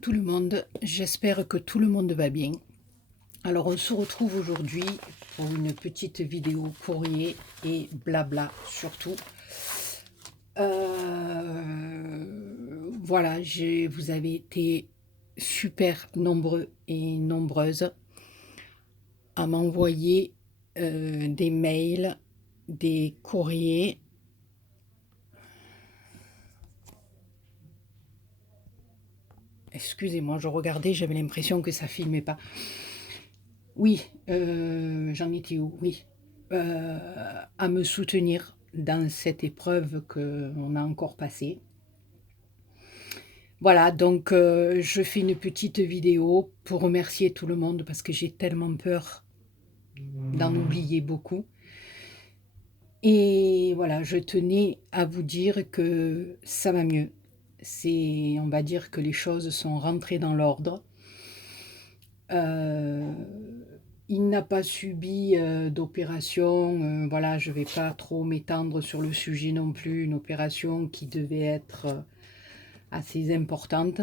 Tout le monde, j'espère que tout le monde va bien. Alors on se retrouve aujourd'hui pour une petite vidéo courrier et blabla surtout. Voilà, vous avez été super nombreux et nombreuses à m'envoyer des mails, des courriers. Excusez-moi, je regardais, j'avais l'impression que ça filmait pas. Oui, j'en étais où? Oui, à me soutenir dans cette épreuve qu'on a encore passée. Voilà, donc je fais une petite vidéo pour remercier tout le monde parce que j'ai tellement peur d'en oublier beaucoup. Et voilà, je tenais à vous dire que ça va mieux. On va dire que les choses sont rentrées dans l'ordre. Euh, Il n'a pas subi d'opération, voilà, je ne vais pas trop m'étendre sur le sujet non plus, une opération qui devait être assez importante,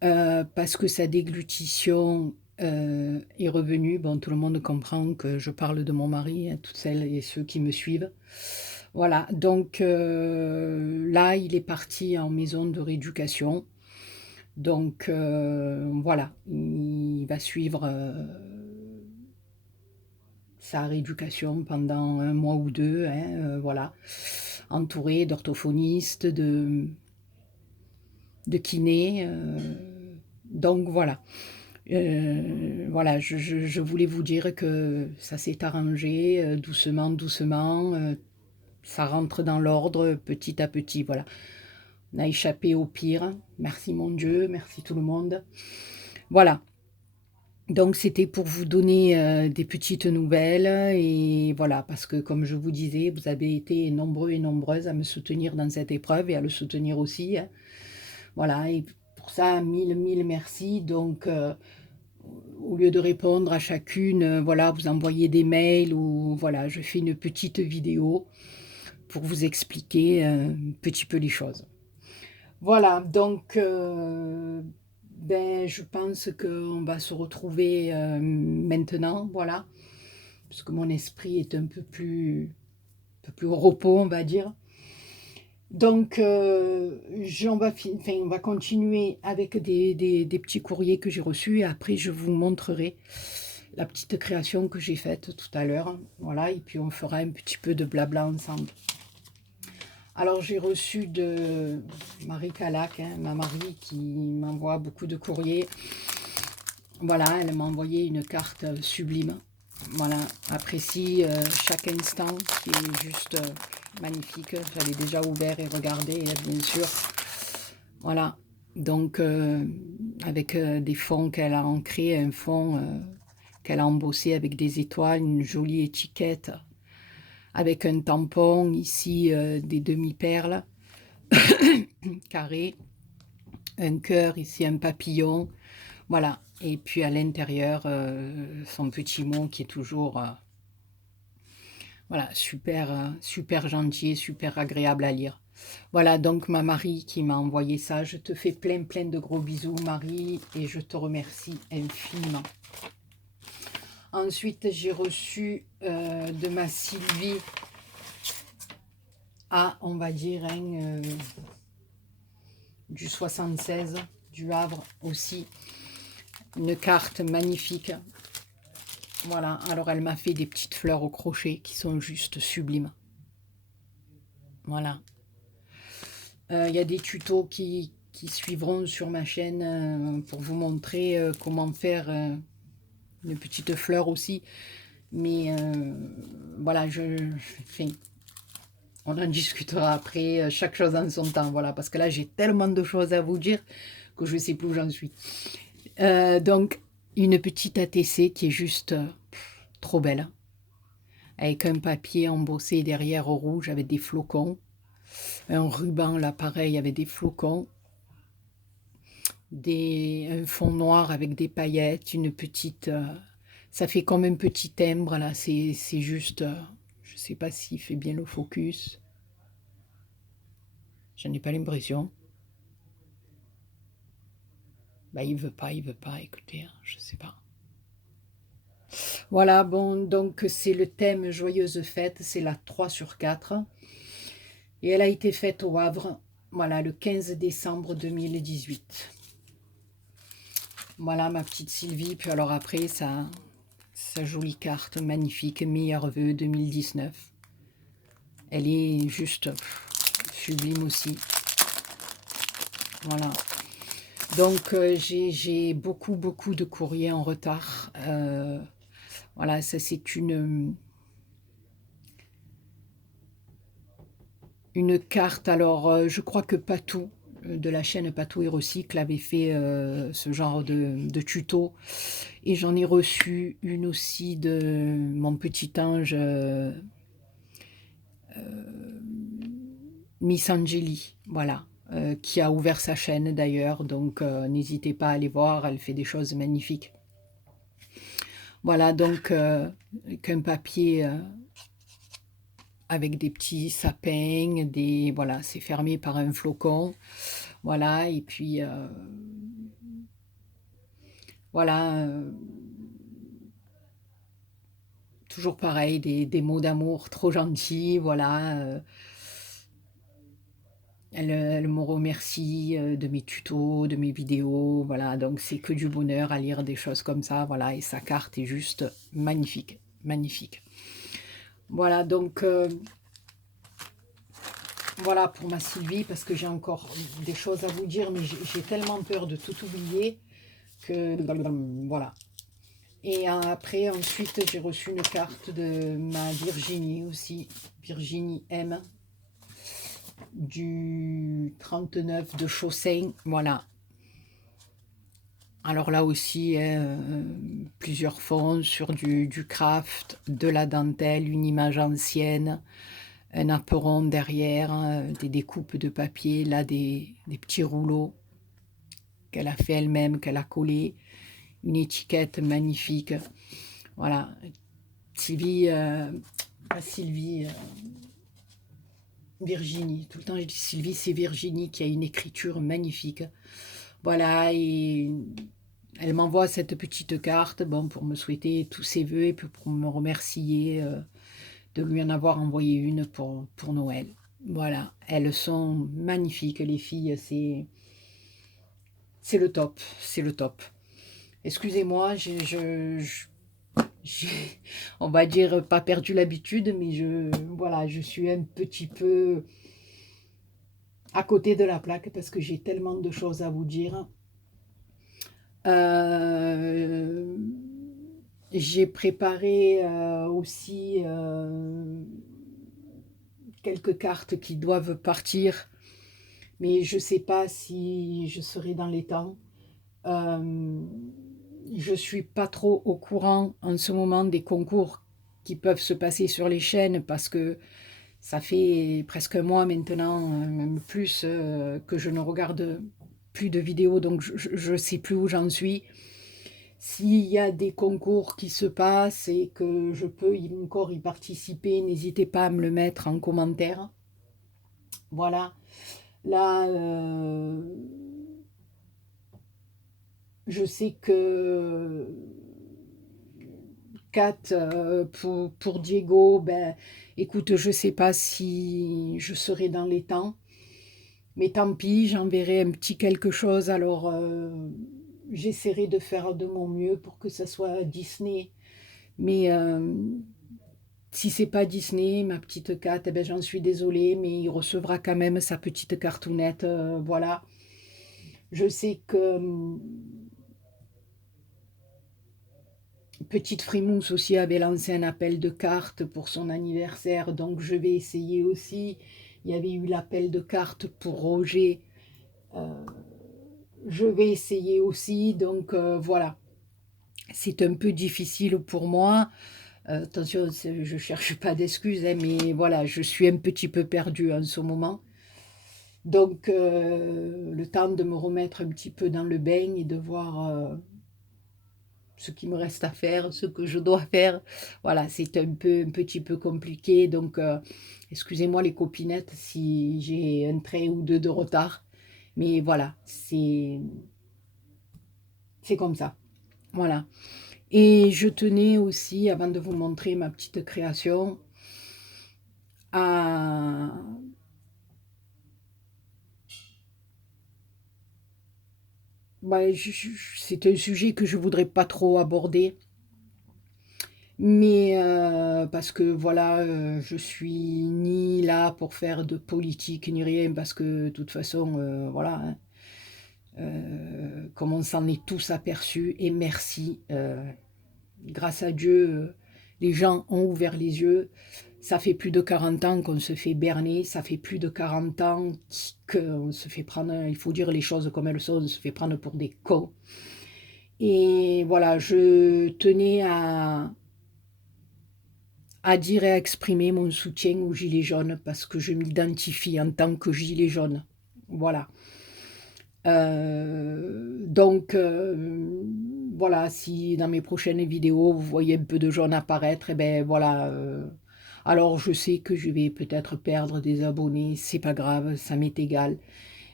parce que sa déglutition est revenue. Bon, tout le monde comprend que je parle de mon mari, hein, toutes celles et ceux qui me suivent. Voilà, donc là, il est parti en maison de rééducation. Donc voilà, il va suivre sa rééducation pendant un mois ou deux, hein, voilà, entouré d'orthophonistes, de kinés. Donc voilà. Voilà, je voulais vous dire que ça s'est arrangé doucement, doucement. Ça rentre dans l'ordre petit à petit. Voilà. On a échappé au pire. Merci mon Dieu, merci tout le monde. Voilà. Donc c'était pour vous donner des petites nouvelles et voilà, parce que comme je vous disais, vous avez été nombreux et nombreuses à me soutenir dans cette épreuve et à le soutenir aussi, hein. Voilà, et pour ça, mille merci. Donc au lieu de répondre à chacune, voilà, vous envoyez des mails ou voilà, je fais une petite vidéo pour vous expliquer un petit peu les choses. Voilà, donc ben, je pense qu'on va se retrouver maintenant, voilà, parce que mon esprit est un peu plus au repos, on va dire. Donc, on va continuer avec des petits courriers que j'ai reçus et après je vous montrerai la petite création que j'ai faite tout à l'heure. Voilà, et puis on fera un petit peu de blabla ensemble. Alors j'ai reçu de Marie Calac, hein, ma Marie, qui m'envoie beaucoup de courriers. Voilà, elle m'a envoyé une carte sublime. Voilà, apprécie chaque instant qui est juste magnifique. J'avais déjà ouvert et regardé, bien sûr. Voilà, donc avec des fonds qu'elle a ancrés, un fond qu'elle a embossé avec des étoiles, une jolie étiquette avec un tampon, ici des demi-perles carrées, un cœur, ici un papillon, voilà. Et puis à l'intérieur, son petit mot qui est toujours voilà, super, super gentil, super agréable à lire. Voilà, donc ma Marie qui m'a envoyé ça. Je te fais plein, plein de gros bisous, Marie, et je te remercie infiniment. Ensuite, j'ai reçu de ma Sylvie on va dire, du 76, du Havre aussi. Une carte magnifique. Voilà, alors elle m'a fait des petites fleurs au crochet qui sont juste sublimes. Voilà. Il y a des tutos qui suivront sur ma chaîne pour vous montrer comment faire une petite fleur aussi. Mais voilà, on en discutera après, chaque chose en son temps. Voilà, parce que là, j'ai tellement de choses à vous dire que je ne sais plus où j'en suis. Donc, une petite ATC qui est juste trop belle. Avec un papier embossé derrière au rouge avec des flocons. Un ruban, là, pareil, avec des flocons. Un fond noir avec des paillettes, une petite... ça fait comme un petit timbre, là. C'est juste... je ne sais pas s'il fait bien le focus. J'en ai pas l'impression. Bah, il veut pas, écoutez, hein, je sais pas. Voilà, bon, donc c'est le thème joyeuse fête, c'est la 3/4 et elle a été faite au Havre, voilà, le 15 décembre 2018. Voilà ma petite Sylvie, puis alors après, sa jolie carte magnifique, meilleurs vœux 2019. Elle est juste sublime aussi. Voilà. Donc j'ai beaucoup, beaucoup de courriers en retard. Voilà, ça c'est une carte. Alors, je crois que Patou, de la chaîne Patou et Recycle, avait fait ce genre de tuto. Et j'en ai reçu une aussi de mon petit ange Miss Angeli, voilà, qui a ouvert sa chaîne d'ailleurs. Donc, n'hésitez pas à aller voir, elle fait des choses magnifiques. Voilà, donc, qu'un papier avec des petits sapins, voilà, c'est fermé par un flocon. Voilà, et puis, voilà, toujours pareil, des mots d'amour trop gentils, voilà. Elle me remercie de mes tutos, de mes vidéos, voilà, donc c'est que du bonheur à lire des choses comme ça, voilà, et sa carte est juste magnifique, magnifique. Voilà, donc, voilà pour ma Sylvie, parce que j'ai encore des choses à vous dire, mais j'ai tellement peur de tout oublier que, voilà. Et après, ensuite, j'ai reçu une carte de ma Virginie aussi, Virginie M, du 39 de Chaussin, voilà. Alors là aussi, plusieurs fonds sur du craft, de la dentelle, une image ancienne, un apperon derrière, des découpes de papier, là des petits rouleaux qu'elle a fait elle-même, qu'elle a collé, une étiquette magnifique. Voilà, Sylvie, pas Sylvie, Virginie, tout le temps je dis Sylvie, c'est Virginie qui a une écriture magnifique. Voilà, et elle m'envoie cette petite carte, bon, pour me souhaiter tous ses vœux et puis pour me remercier de lui en avoir envoyé une pour Noël. Voilà, elles sont magnifiques, les filles, c'est le top, c'est le top. Excusez-moi, j'ai, on va dire, pas perdu l'habitude, mais voilà, je suis un petit peu à côté de la plaque parce que j'ai tellement de choses à vous dire. Euh, j'ai préparé aussi quelques cartes qui doivent partir, mais je ne sais pas si je serai dans les temps. Euh, je ne suis pas trop au courant en ce moment des concours qui peuvent se passer sur les chaînes parce que ça fait presque un mois maintenant, même plus, que je ne regarde plus de vidéos, donc je ne sais plus où j'en suis. S'il y a des concours qui se passent et que je peux encore y participer, n'hésitez pas à me le mettre en commentaire. Voilà. Là, je sais que Kat, pour Diego, ben, écoute, je ne sais pas si je serai dans les temps. Mais tant pis, j'enverrai un petit quelque chose. Alors, j'essaierai de faire de mon mieux pour que ça soit Disney. Mais si c'est pas Disney, ma petite Kat, eh ben, j'en suis désolée, mais il recevra quand même sa petite cartoonette. Voilà. Je sais que Petite Frimousse aussi avait lancé un appel de cartes pour son anniversaire, donc je vais essayer aussi. Il y avait eu l'appel de cartes pour Roger. Euh, je vais essayer aussi, donc voilà. C'est un peu difficile pour moi. Attention, je cherche pas d'excuses, hein, mais voilà, je suis un petit peu perdue en ce moment. Donc, le temps de me remettre un petit peu dans le bain et de voir ce qui me reste à faire, ce que je dois faire. Voilà, c'est un petit peu compliqué. Donc, excusez-moi les copinettes si j'ai un trait ou deux de retard. Mais voilà, c'est comme ça, voilà. Et je tenais aussi, avant de vous montrer ma petite création, à... Ouais, c'est un sujet que je voudrais pas trop aborder, mais parce que voilà, je suis ni là pour faire de politique ni rien, parce que de toute façon, voilà, hein, comme on s'en est tous aperçus, et merci, grâce à Dieu, les gens ont ouvert les yeux. Ça fait plus de 40 ans qu'on se fait berner, ça fait plus de 40 ans qu'on se fait prendre, il faut dire les choses comme elles sont, on se fait prendre pour des cons. Et voilà, je tenais à dire et à exprimer mon soutien aux Gilets jaunes parce que je m'identifie en tant que gilet jaune. Voilà. Donc, voilà, si dans mes prochaines vidéos vous voyez un peu de jaune apparaître, et ben voilà. Alors je sais que je vais peut-être perdre des abonnés, c'est pas grave, ça m'est égal.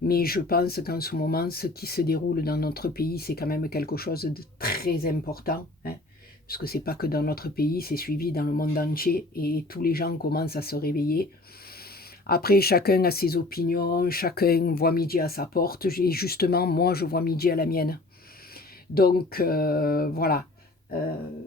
Mais je pense qu'en ce moment, ce qui se déroule dans notre pays, c'est quand même quelque chose de très important, hein, parce que c'est pas que dans notre pays, c'est suivi dans le monde entier et tous les gens commencent à se réveiller. Après, chacun a ses opinions, chacun voit midi à sa porte, et justement, moi, je vois midi à la mienne. Donc, voilà. Euh,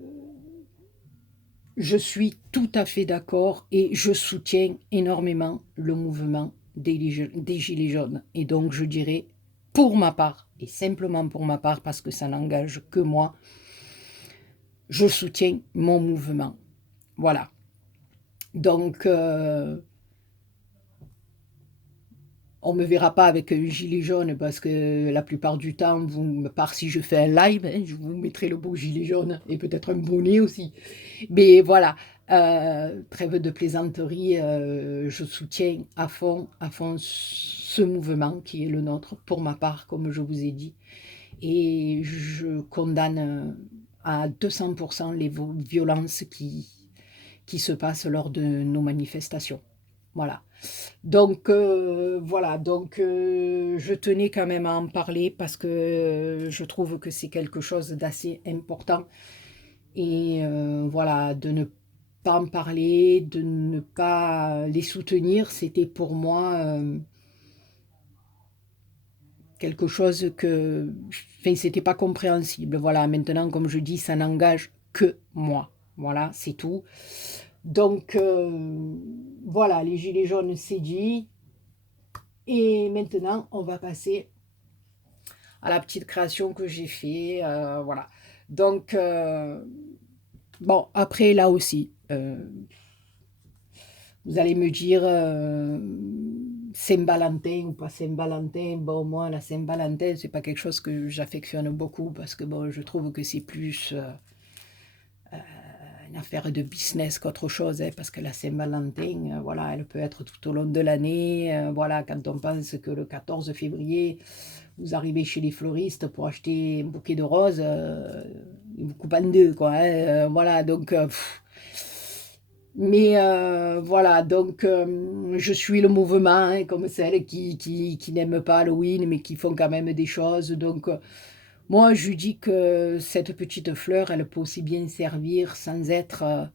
je suis tout à fait d'accord et je soutiens énormément le mouvement des Gilets jaunes. Et donc, je dirais, pour ma part, et simplement pour ma part, parce que ça n'engage que moi, je soutiens mon mouvement. Voilà. Donc, on ne me verra pas avec un gilet jaune parce que la plupart du temps, à part si je fais un live, hein, je vous mettrai le beau gilet jaune et peut-être un bonnet aussi. Mais voilà, trêve de plaisanterie, je soutiens à fond ce mouvement qui est le nôtre, pour ma part, comme je vous ai dit. Et je condamne à 200% les violences qui se passent lors de nos manifestations. Voilà. Donc, voilà, donc je tenais quand même à en parler parce que je trouve que c'est quelque chose d'assez important. Et voilà, de ne pas en parler, de ne pas les soutenir, c'était pour moi quelque chose que, enfin, c'était pas compréhensible. Voilà, maintenant, comme je dis, ça n'engage que moi. Voilà, c'est tout. Donc, voilà, les gilets jaunes, c'est dit. Et maintenant, on va passer à la petite création que j'ai fait. Voilà. Donc, bon, après, là aussi, vous allez me dire Saint-Valentin ou pas Saint-Valentin. Bon, moi, la Saint-Valentin, c'est pas quelque chose que j'affectionne beaucoup parce que bon, je trouve que c'est plus une affaire de business qu'autre chose, hein, parce que la Saint-Valentin, voilà, elle peut être tout au long de l'année. Voilà, quand on pense que le 14 février, vous arrivez chez les fleuristes pour acheter un bouquet de roses, ils vous coupent en deux, quoi. Hein, voilà, donc. Mais voilà, donc je suis le mouvement, hein, comme celles qui n'aiment pas Halloween, mais qui font quand même des choses. Donc moi, je dis que cette petite fleur, elle peut aussi bien servir sans être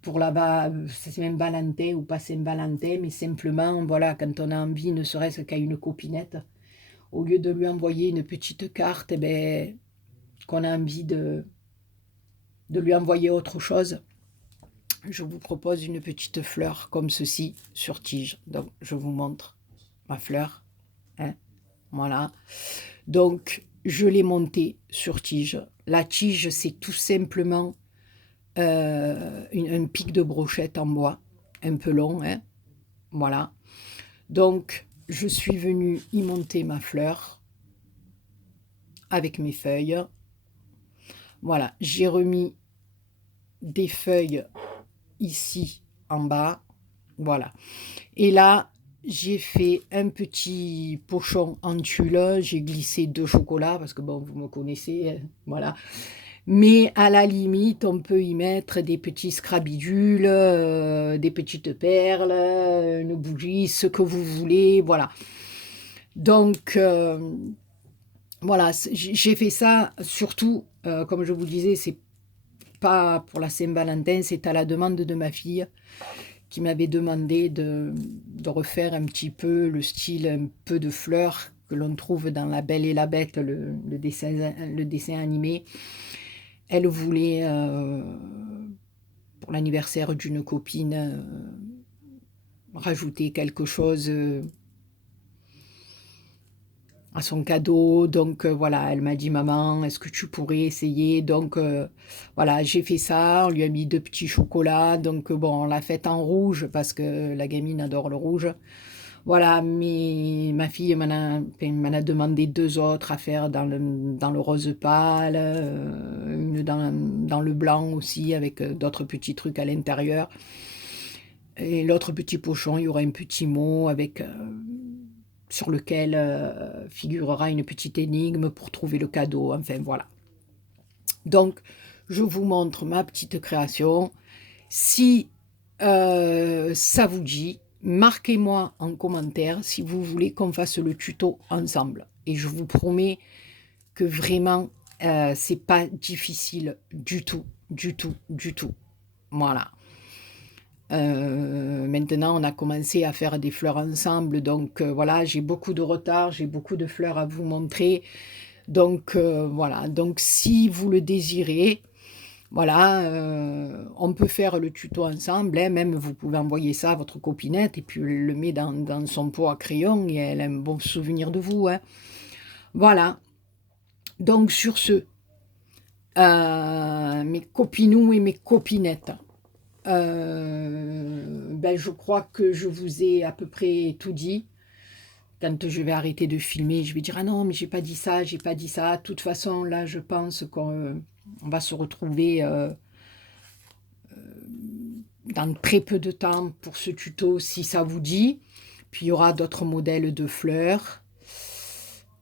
pour c'est même Valentin ou pas Saint-Valentin, mais simplement, voilà, quand on a envie, ne serait-ce qu'à une copinette, au lieu de lui envoyer une petite carte, eh ben, qu'on a envie de lui envoyer autre chose, je vous propose une petite fleur comme ceci sur tige. Donc, je vous montre ma fleur. Hein, voilà. Donc, je l'ai montée sur tige. La tige, c'est tout simplement un pic de brochette en bois, un peu long. Hein, voilà. Donc, je suis venue y monter ma fleur avec mes feuilles. Voilà, j'ai remis des feuilles ici en bas. Voilà. Et là, j'ai fait un petit pochon en tulle. J'ai glissé 2 chocolats parce que bon, vous me connaissez, hein, voilà. Mais à la limite, on peut y mettre des petits scrabidules, des petites perles, une bougie, ce que vous voulez, voilà. Donc, Voilà, j'ai fait ça surtout, comme je vous disais, c'est pas pour la Saint-Valentin, c'est à la demande de ma fille qui m'avait demandé de refaire un petit peu le style un peu de fleurs que l'on trouve dans La Belle et la Bête, le dessin animé. Elle voulait, pour l'anniversaire d'une copine, rajouter quelque chose, à son cadeau. Donc voilà, elle m'a dit: «Maman, est-ce que tu pourrais essayer?» Donc voilà, j'ai fait ça, on lui a mis 2 petits chocolats, donc bon, on l'a faite en rouge parce que la gamine adore le rouge. Voilà, mais ma fille m'en a demandé 2 autres à faire dans le rose pâle, une dans le blanc aussi avec, d'autres petits trucs à l'intérieur, et l'autre petit pochon, il y aura un petit mot avec, sur lequel, figurera une petite énigme pour trouver le cadeau, enfin voilà. Donc je vous montre ma petite création. Si, ça vous dit, marquez-moi en commentaire si vous voulez qu'on fasse le tuto ensemble, et je vous promets que vraiment, c'est pas difficile du tout, du tout, du tout. Voilà. Maintenant, on a commencé à faire des fleurs ensemble, donc voilà, j'ai beaucoup de retard, j'ai beaucoup de fleurs à vous montrer. Donc voilà, donc si vous le désirez, voilà, on peut faire le tuto ensemble, hein, même vous pouvez envoyer ça à votre copinette et puis elle le met dans son pot à crayon et elle a un bon souvenir de vous, hein. Voilà, donc sur ce, mes copinous et mes copinettes, ben, je crois que je vous ai à peu près tout dit. Quand je vais arrêter de filmer, je vais dire: «Ah non, mais j'ai pas dit ça, j'ai pas dit ça». De toute façon, là, je pense qu'on on va se retrouver, dans très peu de temps pour ce tuto, si ça vous dit. Puis il y aura d'autres modèles de fleurs.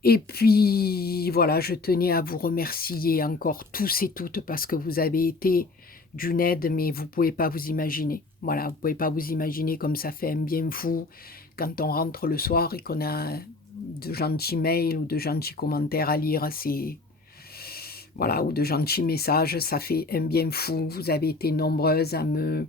Et puis voilà, je tenais à vous remercier encore tous et toutes parce que vous avez été d'une aide, mais vous pouvez pas vous imaginer. Voilà, vous pouvez pas vous imaginer comme ça fait un bien fou quand on rentre le soir et qu'on a de gentils mails ou de gentils commentaires à lire. C'est voilà, ou de gentils messages, ça fait un bien fou. Vous avez été nombreuses à me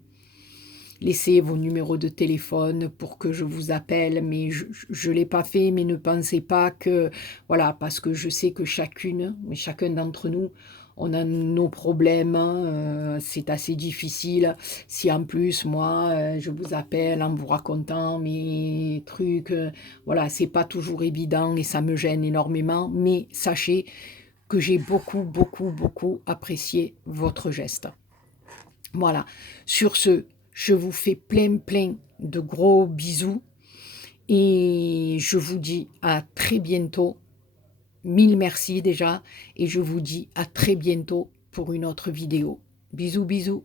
laisser vos numéros de téléphone pour que je vous appelle, mais je l'ai pas fait, mais ne pensez pas que voilà, parce que je sais que chacune, mais chacun d'entre nous, on a nos problèmes, c'est assez difficile. Si en plus moi, je vous appelle en vous racontant mes trucs, voilà, c'est pas toujours évident et ça me gêne énormément, mais sachez que j'ai beaucoup, beaucoup, beaucoup apprécié votre geste. Voilà. Sur ce, je vous fais plein, plein de gros bisous et je vous dis à très bientôt. Mille merci déjà et je vous dis à très bientôt pour une autre vidéo. Bisous, bisous.